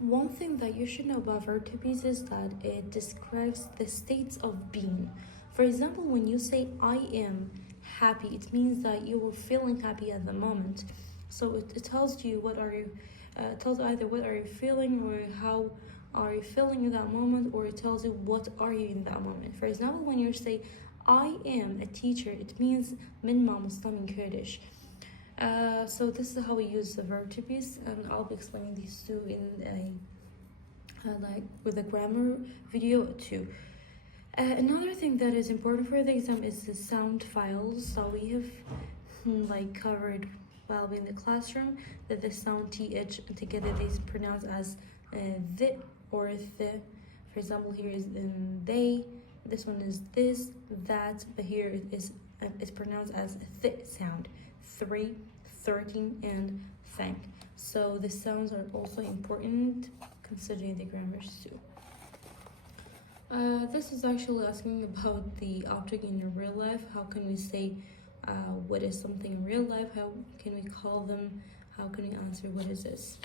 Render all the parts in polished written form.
One thing that you should know about verb to be is that it describes the states of being. For example, when you say I am happy, it means that you are feeling happy at the moment. So it tells you what are you, tells either what are you feeling or how are you feeling in that moment, or it tells you what are you in that moment. For example, when you say I am a teacher, it means min ma muslim in Kurdish. So this is how we use the verb to be, and I'll be explaining these two in a like with a grammar video too. Another thing that is important for the exam is the sound files. So we have like covered while in the classroom that the sound th together they pronounce as the or the. For example, here is they. This one is this, that, but here it is it's pronounced as th sound. 3, 13, and thank. So the sounds are also important considering the grammars too. This is actually asking about the object in your real life. How can we say what is something in real life? How can we call them? How can we answer what is this?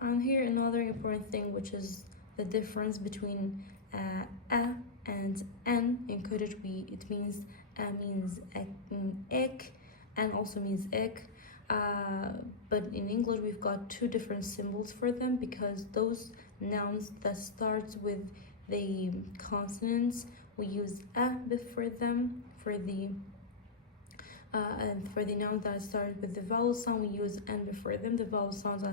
And here another important thing, which is the difference between a and n. In Kurdish, it means ek, and also means ek. But in English, we've got two different symbols for them because those nouns that starts with the consonants, we use a before them. And for the nouns that start with the vowel sound, we use n before them. The vowel sounds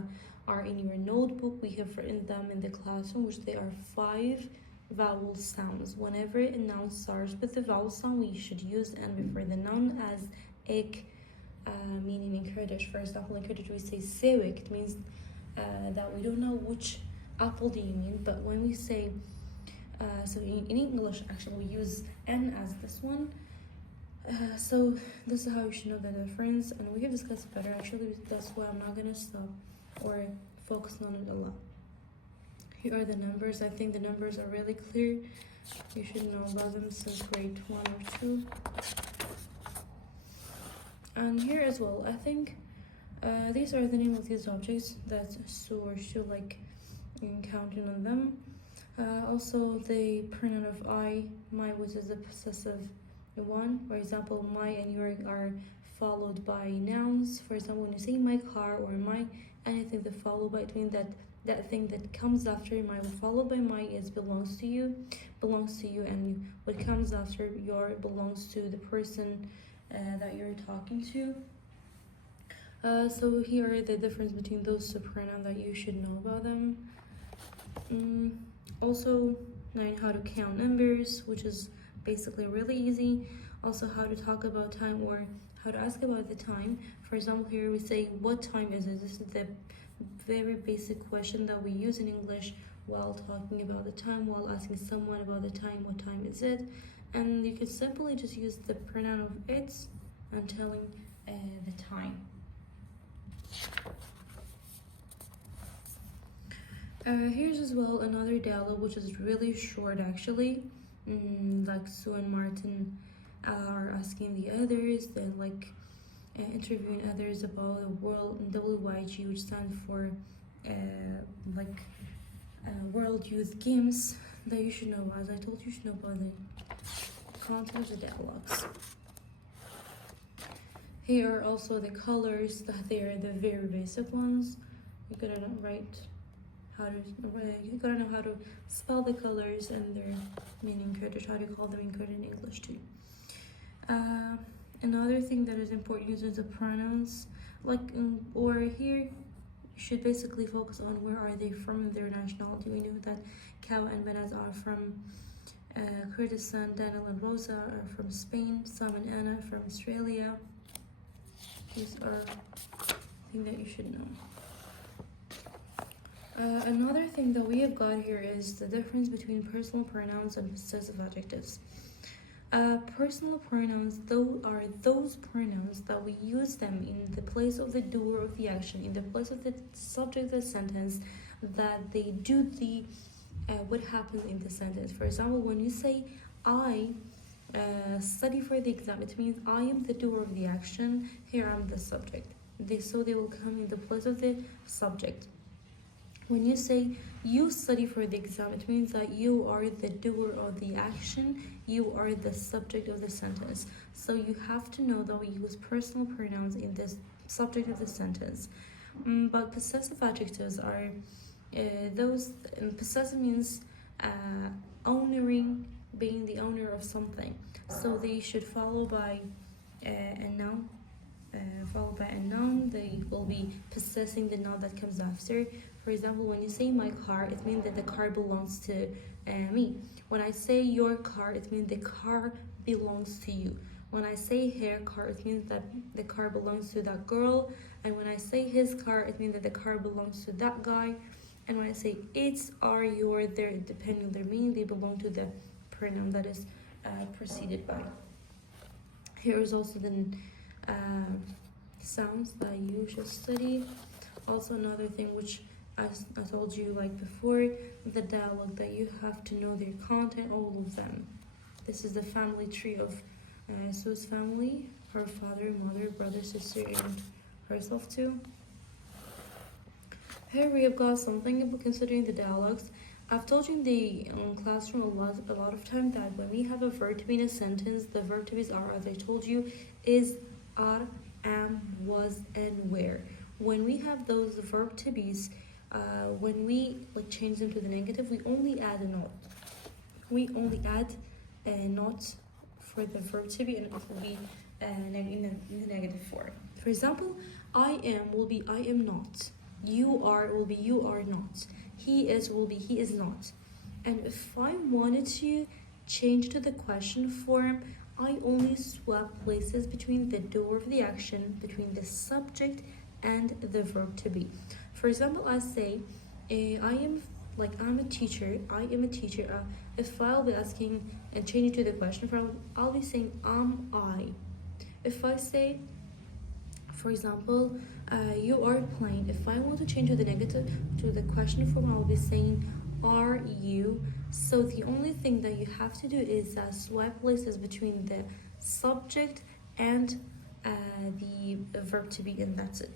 are in your notebook. We have written them in the classroom, which they are 5 vowel sounds. Whenever a noun starts with the vowel sound, we should use n before the noun, as ek, meaning in Kurdish. For example, in Kurdish we say sevik. It means that we don't know which apple do you mean, but when we say so in English actually we use n as this one. So this is how you should know the difference, and we have discussed it better actually. That's why I'm not gonna stop or focus on it a lot. Here are the numbers. I think the numbers are really clear. You should know about them since grade 1 or 2. And here as well, I think these are the name of these objects that Sue or Shu like counting on them. Also the pronoun of I, my, which is the possessive one. For example, my and your are followed by nouns. For example, when you say my car or my anything that follow by, it means that thing that comes after my followed by my is belongs to you, and what comes after your belongs to the person that you're talking to. So here are the difference between those two pronouns that you should know about them. Also, knowing how to count numbers, which is basically really easy. Also, how to talk about time or how to ask about the time. For example, here we say, what time is it? This is the very basic question that we use in English while talking about the time, while asking someone about the time, what time is it? And you can simply just use the pronoun of it and telling the time. Here's as well another dialogue which is really short actually. Like Sue and Martin are asking the others, they're like interviewing others about the world, WYG, which stands for World Youth Games, that you should know. As I told you, you should know about the content of the dialogues. Here are also the colors, that they are the very basic ones. You gotta know you gotta know how to spell the colors and their meaning in Kurdish, how to call them in Kurdish and English too. Another thing that is important is the pronouns, or here you should basically focus on where are they from, their nationality. We know that Kawa and Benaz are from Kurdistan, Daniel and Rosa are from Spain, Sam and Anna from Australia. These are things that you should know. Another thing that we have got here is the difference between personal pronouns and possessive adjectives. Personal pronouns, though, are those pronouns that we use them in the place of the doer of the action, in the place of the subject of the sentence, that they do the what happens in the sentence. For example, when you say I study for the exam, it means I am the doer of the action. Here I'm the subject. they will come in the place of the subject. When you say you study for the exam, it means that you are the doer of the action, you are the subject of the sentence. So you have to know that we use personal pronouns in this subject of the sentence. But possessive adjectives are those, possessive means owning, being the owner of something. So they should follow by a noun. Followed by a noun, they will be possessing the noun that comes after. For example, when you say my car, it means that the car belongs to me. When I say your car, it means the car belongs to you. When I say her car, it means that the car belongs to that girl. And when I say his car, it means that the car belongs to that guy. And when I say it's, are, your, their, depending on their meaning, they belong to the pronoun that is preceded by. Here is also the sounds that you should study. Also another thing which I told you like before, the dialogue, that you have to know their content, all of them. This is the family tree of Sue's family, her father, mother, brother, sister, and herself too. Here we have got something about considering the dialogues. I've told you in the classroom a lot of time that when we have a verb to be in a sentence, the verb to be's are, as I told you, is, are, am, was, and were. When we have those verb to be's, when we change them to the negative, we only add a not. We only add a not for the verb to be, and it will be in the negative form. For example, I am will be I am not. You are will be you are not. He is will be he is not. And if I wanted to change to the question form, I only swap places between the doer of the action, between the subject and the verb to be. For example, I say, I'm a teacher, I am a teacher. If I'll be asking and changing to the question form, I'll be saying, am I. If I say, for example, you are playing, if I want to change to the negative, to the question form, I'll be saying, are you. So the only thing that you have to do is swap places between the subject and the verb to be, and that's it.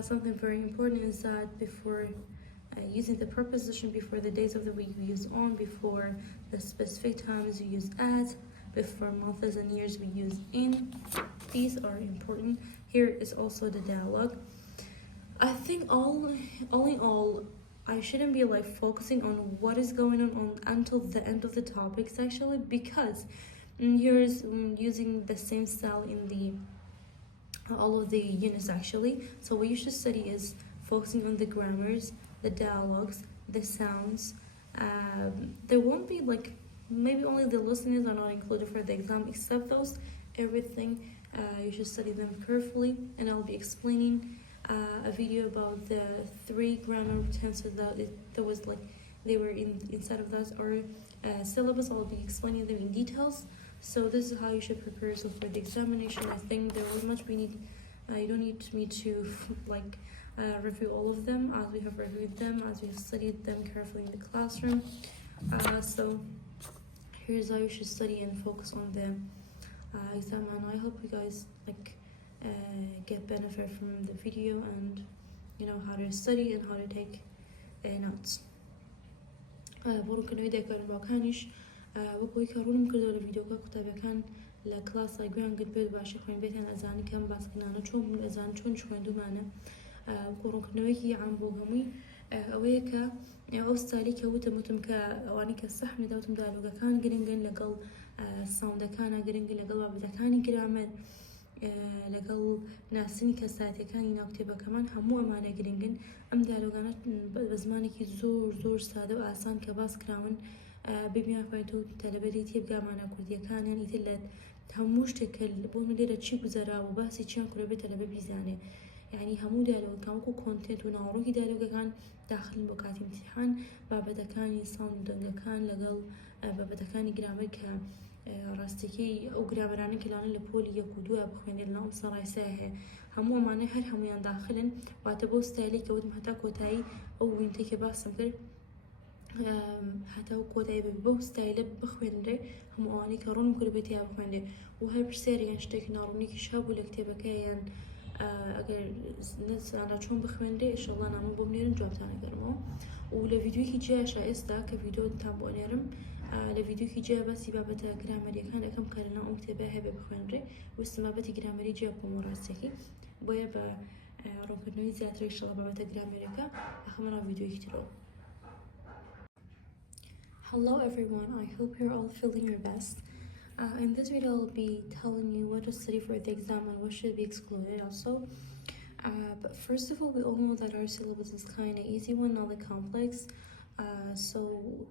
Something very important is that before using the preposition, before the days of the week we use on, before the specific times we use at, before months and years we use in. These are important. Here is also the dialogue. I think all in all, I shouldn't be focusing on what is going on until the end of the topics actually, because here is using the same style in the all of the units actually. So what you should study is focusing on the grammars, the dialogues, the sounds. There won't be maybe only the listeners are not included for the exam, except those. Everything you should study them carefully, and I'll be explaining a video about the 3 grammar tenses that they were inside of that or syllabus. I'll be explaining them in details. So this is how you should prepare yourself for the examination. I think there will much be need. You don't need me to review all of them as we have reviewed them, as we have studied them carefully in the classroom. So here's how you should study and focus on the exam. And I hope you guys get benefit from the video and you know how to study and how to take notes. بۆ ڕوونکردنەوەی دەکارن وەکوی کە ڕوونم کردەوە لە ڤیدیۆکە قوتابیەکان لە کلاسە گوێیان گرت بێت باشی خوێن بێتیان ئەزانی کەم باسکردانە چۆن بوون ئەزان چۆن خوێندومانە وەکو ڕوونکردنەوەیەکی عام بۆ هەمووی ئەوەیە کە ئەو ستایلی کە وتم کە ئەوانەی کە سەحمی داوتم دایلۆگەکان گرنگن لەگەڵ ساوندەکانە گرنگن لەگەڵ بابەتەکانی گرامەر لەگەڵ ناسینی کەساتیەکانی ناو کتێبەکەمان هەموو ئەمانە گرنگن ئەم دایلۆگانە بە زمانێکی زۆر سادە و ئاسان کە باس کراون ببیان فایت و تەلەبەری تێبگامانە کوردیەکانیان ئیتر لە هەموو شتێکە بۆ من لێرە چی گوزەراوە و باسی چیان کوڕە بێت تەلەبە بیزانێ یعنی هەموو دایلۆگەکان وەکو کۆنتێنت و ناوەڕۆکی دایلۆگەکان داخلن بۆ کاتی امتیحان بابەتەکانی ساوند و دەنگەکان لەگەڵ بابەتەکانی گرامەر کە ڕاستیەکەی ئەو گرامەرانە کەلانە لە پۆلی 1 و 2 بخوێنێت لەناو سەڕایسا هەیە هەموو ئەمانە هەر هەمویان داخلن واتە بۆ ستایلی کە وتم هەتا کۆتایی ئەو وینتێکە باسم کرد هەتا و کۆتایی بەو ستایلە بخوێنرێ هەموو ئەوانەی کە ڕوون کوربێتیا بخوێنرێ و هەر پرسیارێکیان شتێکی ناڕوونێکیش هەبوو لە کتێبەکە یان ئەگەر نزانە چۆن بخوێنرێ ئینشەڵڵا نامە بۆ بنێرن جوابتانەگەرمەوە و لە ڤیدیۆکی جیاشە ئێستا کە ڤیدیۆتان بۆ نێرم لە ڤیدیۆکی جیا بەسی بابەتە گرامەریەکان ئەەکەم کە لەناو ئەم کتێبە هەبێ بخوێنرێ وستم بابەتی گرامەری جیا بۆ ڕاستێکی بۆیە بە ڕوونکردنەوەی زیاتر ئینشەڵڵا بابەتە گرامەریەکە ئەخەمە ناو ڤیدیۆیەکی ترەوە. Hello everyone, I hope you're all feeling your best. In this video I'll be telling you what to study for the exam and what should be excluded also. But first of all, we all know that our syllabus is kind of easy one, not that complex. So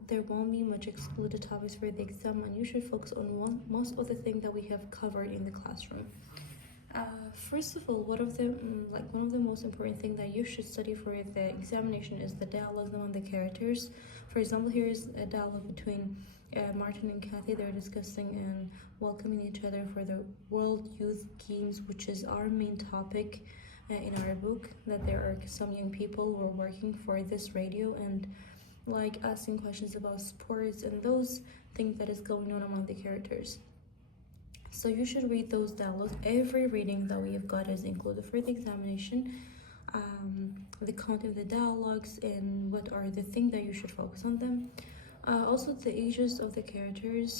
there won't be much excluded topics for the exam and you should focus on most of the things that we have covered in the classroom. First of all, one of the most important things that you should study for the examination is the dialogues among the characters. For example, here is a dialogue between Martin and Kathy. They're discussing and welcoming each other for the World Youth Games, which is our main topic in our book, that there are some young people who are working for this radio and like asking questions about sports and those things that is going on among the characters. So you should read those dialogues. Every reading that we have got is included for the examination. The content of the dialogues and what are the things that you should focus on them. Also the ages of the characters,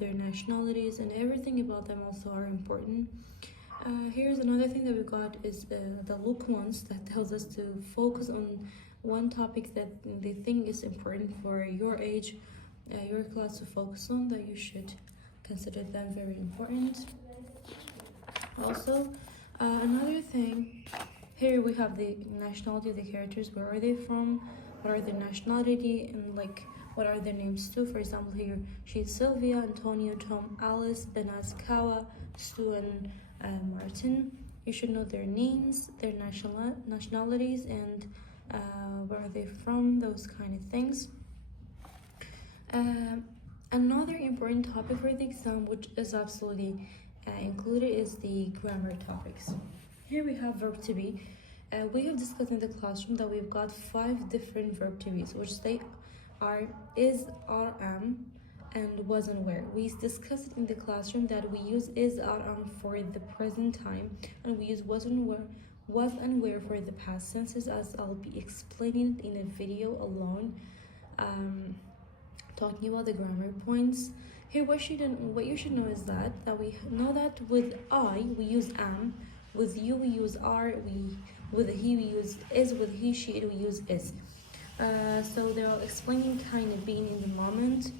their nationalities and everything about them also are important. Here's another thing that we got is the look ones that tells us to focus on one topic that they think is important for your age, your class to focus on, that you should consider them very important. Also, another thing, here we have the nationality of the characters. Where are they from? What are their nationality and like what are their names too? For example, here she's Sylvia, Antonio, Tom, Alice, Benaz, Kawa, Stu, and Martin. You should know their names, their nationalities, and where are they from? Those kind of things. Another important topic for the exam, which is absolutely included, is the grammar topics. Here we have verb to be. We have discussed in the classroom that we've got 5 different verb to be's, which they are is, are, am, and was and were. We discussed in the classroom that we use is, are, am for the present time, and we use was and were for the past tenses, as I'll be explaining in a video alone. Talking about the grammar points. Here what you should know is that we know that with I we use am, with you we use are, with he we use is, with he she it we use is. So they're explaining kind of being in the moment.